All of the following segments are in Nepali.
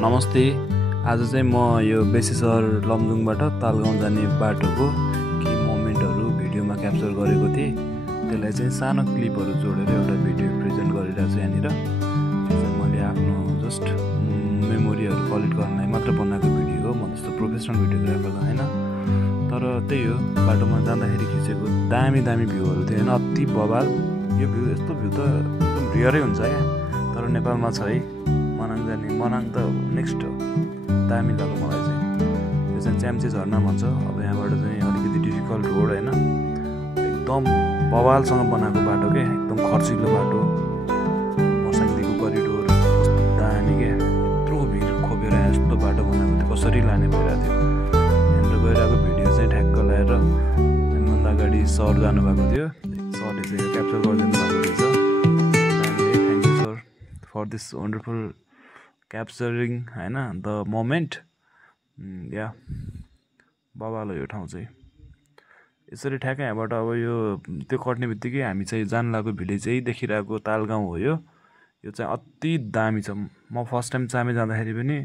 नमस्ते। आज चाहिँ म यो बेसीसर लमजुङबाट तालगाउँ जाने बाटोको केही मोमेन्टहरू भिडियोमा क्याप्चर गरेको थिएँ। त्यसलाई चाहिँ सानो क्लिपहरू जोडेर एउटा भिडियो प्रेजेन्ट गरिरहेको छु। यहाँनिर यो चाहिँ मैले आफ्नो जस्ट मेमोरीहरू कलेक्ट गर्नलाई मात्र बनाएको भिडियो हो। म त्यस्तो प्रोफेसनल भिडियोग्राफर त होइन, तर त्यही हो, बाटोमा जाँदाखेरि खिचेको दामी भ्यूहरू थियो होइन, अति बवाल। यो भ्यू, यस्तो भ्यू त एकदम रियरै हुन्छ क्या, तर नेपालमा छ है। मनाङ जाने, मनाङ त नेक्स्ट हो, दामी लाग्यो मलाई चाहिँ। यो चाहिँ च्याम्चे झर्ना भन्छ। अब यहाँबाट चाहिँ अलिकति डिफिकल्ट रोड होइन, एकदम बवालसँग बनाएको बाटो के, एकदम खर्चिलो बाटो, मर्साङदेखिको करिडोर कस्तो दामी क्या। यत्रो भिड खोपेर यस्तो बाटो बनाएको थियो, कसरी लाने भइरहेको थियो। यहाँनिर गइरहेको भिडियो चाहिँ ठ्याक्क ल्याएर भन्दा अगाडि सर जानुभएको थियो, सरले चाहिँ क्याप्चर गरिदिनु भएको रहेछ। Thank you sir for this wonderful capturing होइन द मोमेन्ट। या बवाल हो यो ठाउँ चाहिँ। यसरी ठ्याक्कै यहाँबाट अब यो त्यो कट्ने बित्तिकै हामी चाहिँ जान लागेको भिलेज चाहिँ देखिरहेको तालगाउँ हो। यो चाहिँ अति दामी छ। म फर्स्ट टाइम चामे जाँदाखेरि पनि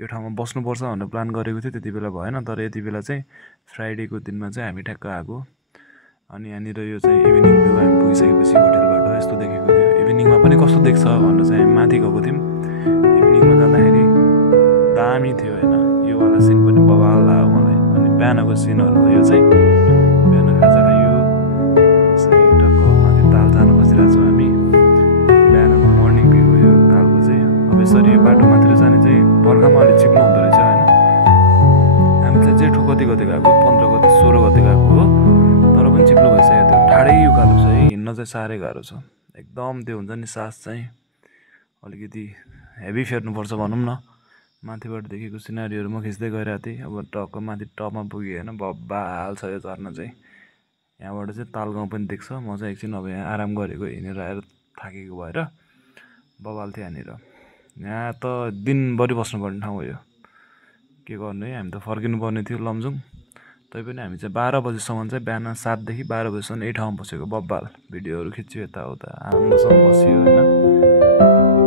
यो ठाउँमा बस्नुपर्छ भनेर प्लान गरेको थिएँ, त्यति बेला भएन। तर यति बेला चाहिँ फ्राइडेको दिनमा चाहिँ हामी ठ्याक्क आएको। अनि यहाँनिर यो चाहिँ इभिनिङ भ्यू हामी पुगिसकेपछि होटेलबाट यस्तो देखेको थियो। इभिनिङमा पनि कस्तो देख्छ भनेर चाहिँ हामी माथि गएको थियौँ। इभिनिङमा जाँदाखेरि दामी थियो होइन। यो वाला सिन पनि बवाल लाग्यो मलाई। अनि बिहानको सिनहरू हो यो चाहिँ। बिहान खाजा खायो, यसरी टक्क माथि ताल जानु खोजिरहेको छौँ हामी। बिहानको मर्निङ भ्यू हो यो तालको चाहिँ। अब यसरी यो बाटोमातिर जाने चाहिँ बर्खामा अलिक चिप्लो हुँदो रहेछ होइन। हामी चाहिँ जेठो कति गएको 15 गते 16 गते गएको हो, तर पनि चिप्लो भइसकेको थियो। ठाडै उकालो छ है, हिँड्न चाहिँ साह्रै गाह्रो छ एकदम। त्यो हुन्छ नि, सास चाहिँ अलिकति हेभी फेर्नुपर्छ भनौँ न। माथिबाट देखेको सिनारीहरू म खिच्दै गइरहेको थिएँ। अब टक्क माथि टपमा पुगेँ होइन, बब्बाल छ यो झर्ना चाहिँ। यहाँबाट चाहिँ तालगाउँ पनि देख्छ। म चाहिँ एकछिन अब यहाँ आराम गरेको, हिँडेर आएर थाकेको भएर बवाल थियो यहाँनिर। यहाँ त दिनभरि बस्नुपर्ने ठाउँ हो यो, के गर्नु है। हामी त फर्किनु पर्ने थियो लमजुङ, तैपनि हामी चाहिँ 12 बजीसम्म चाहिँ, बिहान 7 देखि 12 बजीसम्म यही ठाउँमा बसेको। बब्बाल भिडियोहरू खिच्यो, यताउता आरामसँग बसियो होइन।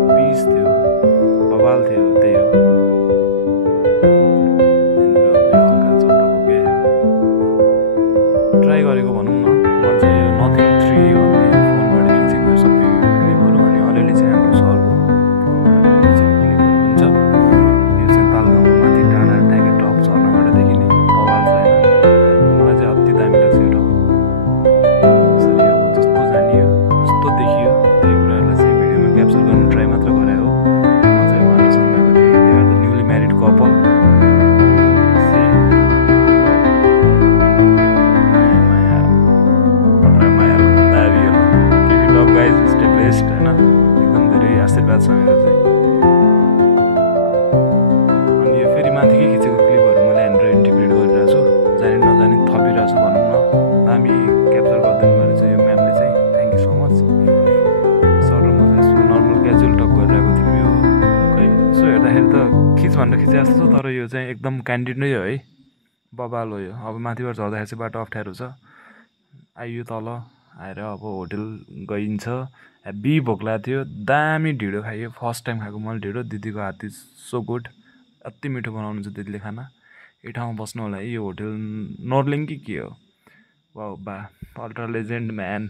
पिस थियो, बवाल थियो, त्यही हो। ट्राई गरेको भनौँ न। म चाहिँ यो नथिङ 3 भन्ने फोनबाट खिचेको सबै क्लिपहरू, अनि अलिअलि चाहिँ हाम्रो सरको फोनबाट खिचेको क्लिपहरू पनि छ। यो चाहिँ तालगाउँको माथि टाढा टाइगर टप झर्नाबाट देखिने बवाल छ होइन। मलाई चाहिँ अति दामी लाग्छ यो ठाउँ। यसरी अब जस्तो जानियो, जस्तो देखियो, त्यही कुराहरूलाई चाहिँ भिडियोमा क्याप्चर गर्नु ट्राई मात्र गरे हो। म चाहिँ उहाँहरूसँग गएको थिएँ। They are the newly married couple. एकदम धेरै आशीर्वाद छ मेरो चाहिँ। अनि यो फेरि माथिकै खिचेको क्लिपहरू मैले यहाँनिर इन्टिग्रेट गरिरहेको छु, जाने नजाने थपिरहेको छु भनौँ न। दामी क्याप्चर गरिदिनु भएको छ यो म्यामले चाहिँ। Thank you so much. Sir र म चाहिँ यसो नर्मल क्याजुअल टक गरिरहेको थियौँ। यो खै यसो हेर्दाखेरि त खिच भनेर खिचे जस्तो छ, तर यो चाहिँ एकदम क्यान्डिड नै हो है, बबाल हो यो। अब माथिबाट झर्दाखेरि चाहिँ बाटो अप्ठ्यारो छ। आइयो तल आएर अब होटेल गइन्छ। हेभी भोक लागेको थियो, दामी ढिँडो खायो। फर्स्ट टाइम खाएको मैले ढिँडो। दिदीको हात इज सो गुड, अति मिठो बनाउनुहुन्छ दिदीले खाना। यही ठाउँमा बस्नु होला है, यो होटेल नोर्लिङ कि के हो। वाउ बा, अल्ट्रा लेजेन्ड म्यान,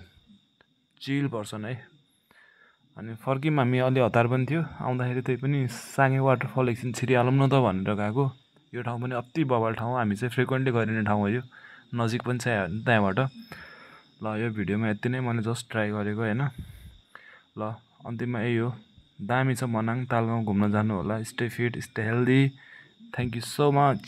चिल पर्सन है। अनि फर्कियौँ हामी, अलि हतार पनि थियो आउँदाखेरि। त्यही पनि साङ्गे वाटरफल एकछिन छिरिहालौँ न त भनेर गएको। यो ठाउँ पनि अति बवाल ठाउँ, हामी चाहिँ फ्रिक्वेन्टली गरिने ठाउँ हो यो, नजिक पनि छ त्यहाँबाट। ल यो भिडियोमा यति नै मैले जस्ट ट्राई गरेको होइन। ल अन्तिममा यही हो, दामी छ मनाङ। तालगाउँ घुम्न जानु होला। Stay fit, stay healthy. Thank you so much.